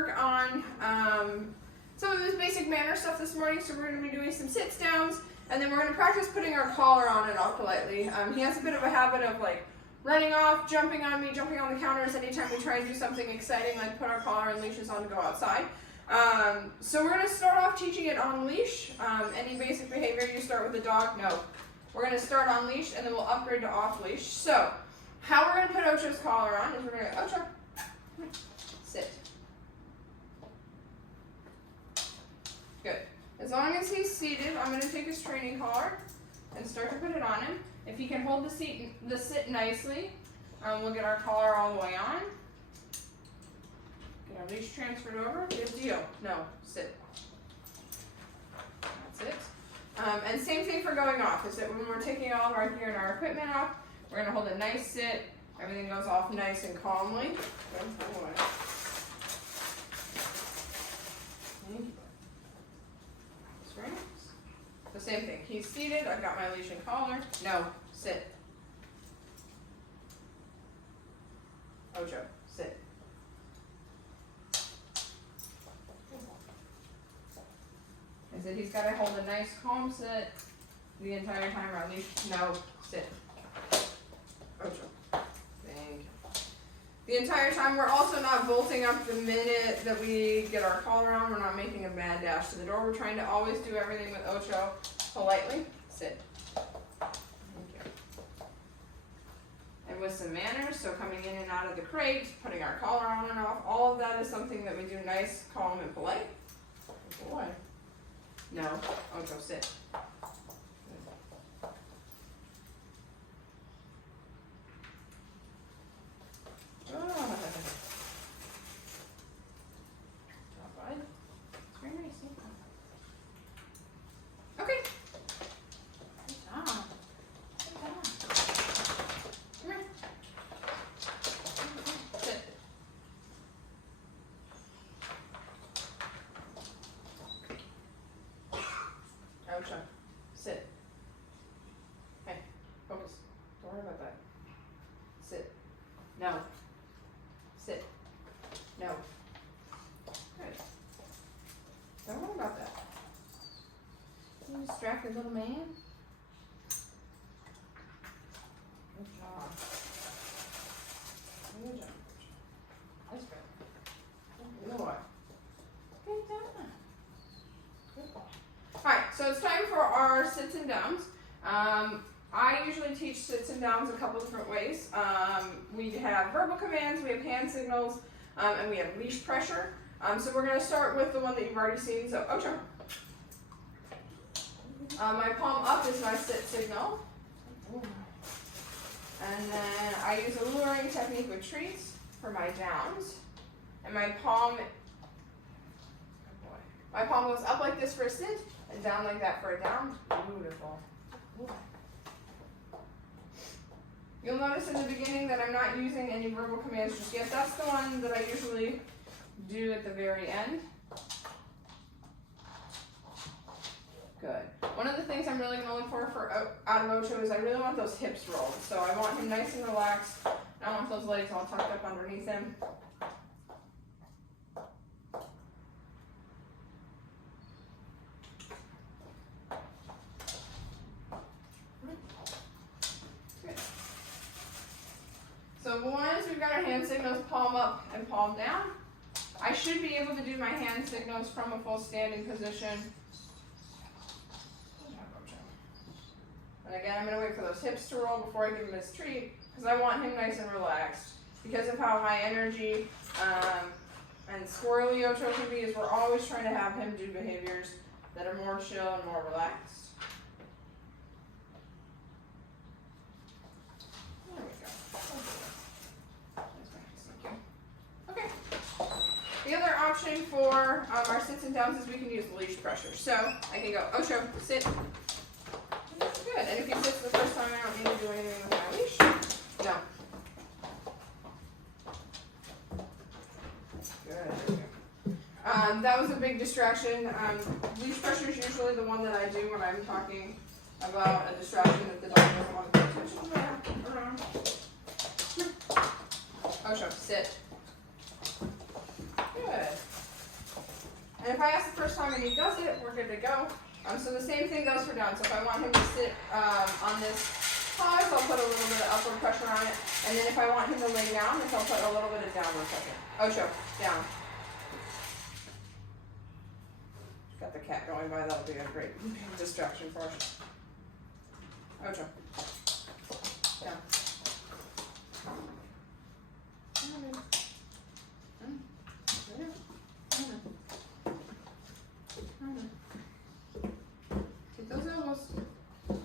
work on some of his basic manner stuff this morning. So we're going to be doing some sits downs, and then we're going to practice putting our collar on and off politely. He has a bit of a habit of like running off, jumping on me, jumping on the counters anytime we try and do something exciting like put our collar and leashes on to go outside. So we're going to start off teaching it on leash. Any basic behavior you start with a dog? No. We're going to start on leash and then we'll upgrade to off leash. So how we're going to put Ocho's collar on is we're going to go, Ocho, sit. Good. As long as he's seated, I'm going to take his training collar and start to put it on him. If he can hold the sit nicely, we'll get our collar all the way on. Get our leash transferred over. Good deal. No, sit. That's it. And same thing for going off, is that when we're taking all of our gear and our equipment off, we're going to hold a nice sit. Everything goes off nice and calmly. The same thing. He's seated. I've got my leash and collar. No, sit. Ocho, sit. I said he's got to hold a nice calm sit the entire time around leash. No, sit. Ocho. Thank you. The entire time, we're also not bolting up the minute that we get our collar on. We're not making a mad dash to the door. We're trying to always do everything with Ocho politely. Sit. Thank you. And with some manners, so coming in and out of the crate, putting our collar on and off, all of that is something that we do nice, calm, and polite. Good boy. No. Ocho, sit. Ocho, sit. Hey, focus. Don't worry about that. Sit. No. Sit. No. Good. Don't worry about that. You distracted little man. Good job. Good job. That's good. Good boy. Good job. Good boy. Alright, so it's time for our sits and downs. I usually teach sits and downs a couple different ways. We have verbal commands, we have hand signals, and we have leash pressure. So we're going to start with the one that you've already seen. So, Ocho. My palm up is my sit signal. And then I use a luring technique with treats for my downs. And my palm goes up like this for a sit, and down like that for a down. Beautiful. You'll notice in the beginning that I'm not using any verbal commands just yet. That's the one that I usually do at the very end. Good. One of the things I'm really going to look for out of Ocho is I really want those hips rolled. So I want him nice and relaxed. I want those legs all tucked up underneath him. So once we've got our hand signals palm up and palm down, I should be able to do my hand signals from a full standing position. And again, I'm going to wait for those hips to roll before I give him his treat, because I want him nice and relaxed. Because of how high energy and squirrely Ocho can be, is we're always trying to have him do behaviors that are more chill and more relaxed. There we go. Okay. The other option for our sits and downs is we can use leash pressure. So I can go, Ocho, sit. Good. And if he sits the first time, I don't need to do anything with my leash. No. Good. That was a big distraction. Leash pressure is usually the one that I do when I'm talking about a distraction that the dog doesn't want to pay attention to. Ocho, sit. Good. So the same thing goes for down. So if I want him to sit on this pause, I'll put a little bit of upward pressure on it. And then if I want him to lay down, I'll put a little bit of downward pressure. Ocho, down. Got the cat going by, that'll be a great distraction for us. Ocho, down. Keep those elbows. Good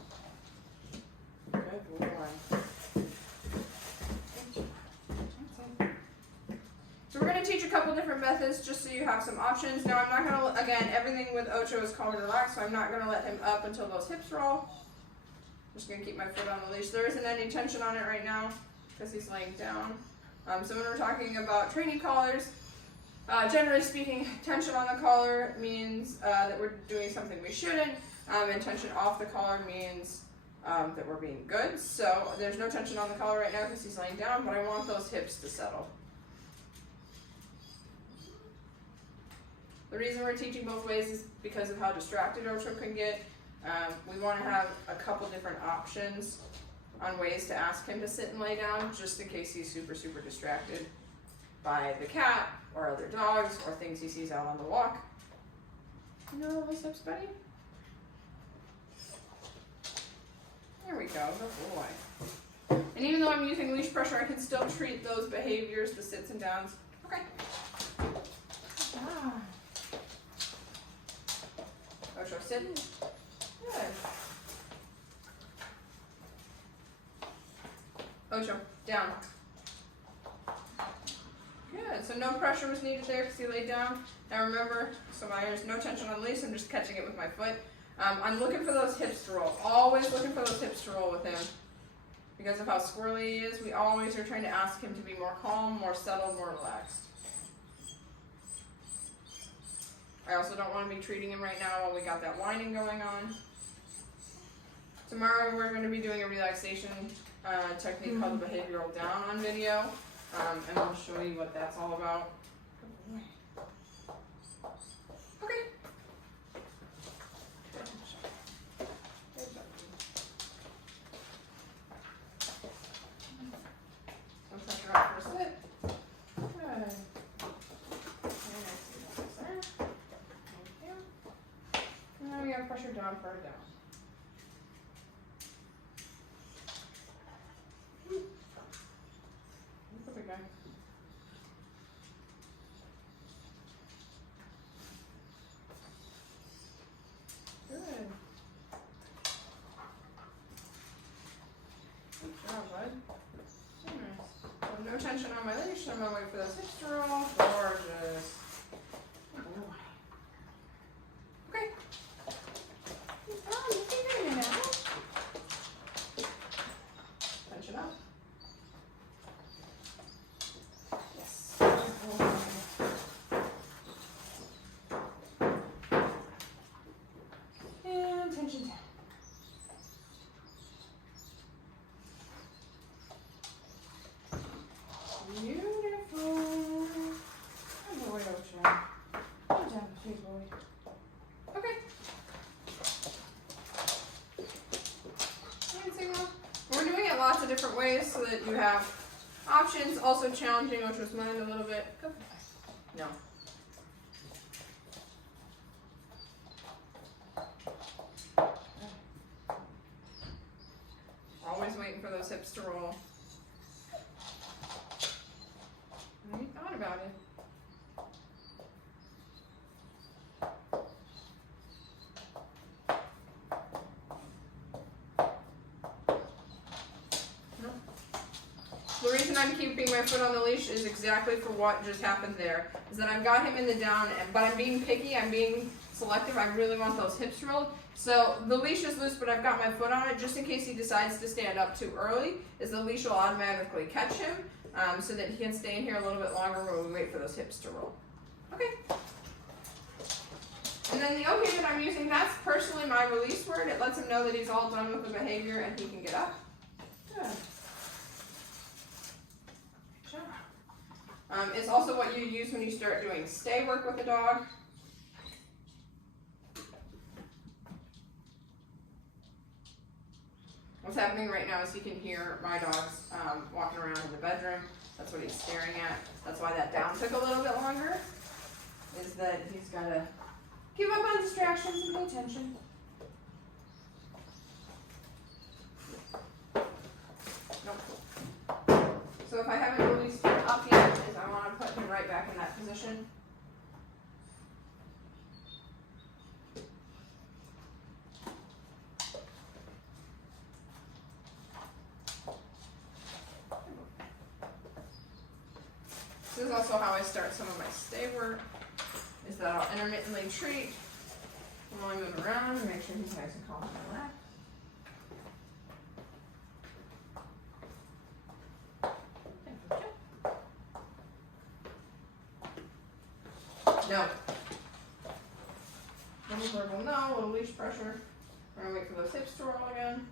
boy. So we're going to teach a couple different methods just so you have some options. Now I'm not going to, again, everything with Ocho is calm and relaxed, so I'm not going to let him up until those hips roll. I'm just going to keep my foot on the leash. There isn't any tension on it right now because he's laying down. So when we're talking about training collars, generally speaking, tension on the collar means that we're doing something we shouldn't, and tension off the collar means that we're being good. So there's no tension on the collar right now because he's laying down, but I want those hips to settle. The reason we're teaching both ways is because of how distracted Ocho can get. We want to have a couple different options on ways to ask him to sit and lay down, just in case he's super, super distracted by the cat or other dogs or things he sees out on the walk. No little steps, buddy. There we go, good boy. And even though I'm using leash pressure, I can still treat those behaviors, the sits and downs. Okay. Ah. Ocho, sit. Good. Ocho, down. Good, so no pressure was needed there because he laid down. Now remember, so there's no tension on the leash, I'm just catching it with my foot. I'm looking for those hips to roll. Always looking for those hips to roll with him. Because of how squirrely he is, we always are trying to ask him to be more calm, more settled, more relaxed. I also don't want to be treating him right now while we got that whining going on. Tomorrow we're going to be doing a relaxation technique called the behavioral down on video, and I'll show you what that's all about. Okay. Some pressure out for a sit. Good. And now we have pressure down for a down. Perfect guy. Good. Good job, bud. Very nice. So no tension on my leash. I'm gonna wait for those hips to roll. Gorgeous. Okay. Tension up. Yes. And tension down. Beautiful. Good boy, Ocho. Good job, sweet boy. Okay. Hand signal. We're doing it lots of different ways so that you have options, also challenging Ocho's mind a little bit. Go. No. Always waiting for those hips to roll. You thought about it. The reason I'm keeping my foot on the leash is exactly for what just happened there. Is that I've got him in the down, but I'm being picky, I'm being selective. I really want those hips rolled. So the leash is loose, but I've got my foot on it just in case he decides to stand up too early, is the leash will automatically catch him so that he can stay in here a little bit longer while we wait for those hips to roll. Okay. And then the okay that I'm using, that's personally my release word. It lets him know that he's all done with the behavior and he can get up. Good. It's also what you use when you start doing stay work with a dog. What's happening right now is he can hear my dogs walking around in the bedroom. That's what he's staring at. That's why that down took a little bit longer, is that he's got to give up on distractions and pay attention. Nope. So if I haven't released him up yet, is I want to put him right back in that position. This is also how I start some of my stay work, is that I'll intermittently treat while I move around and make sure he's nice and calm on my lap. No. Little verbal no, little leash pressure. We're gonna wait for those hips to roll again.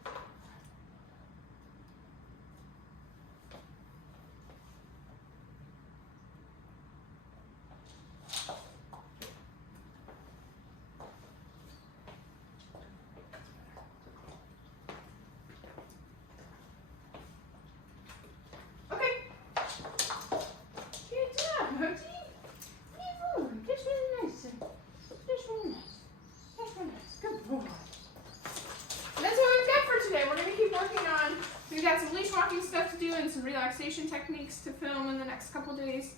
We've got some leash walking stuff to do and some relaxation techniques to film in the next couple days.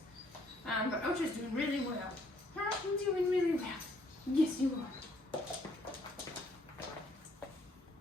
But Ocho's doing really well. Huh? I'm doing really well. Yes, you are.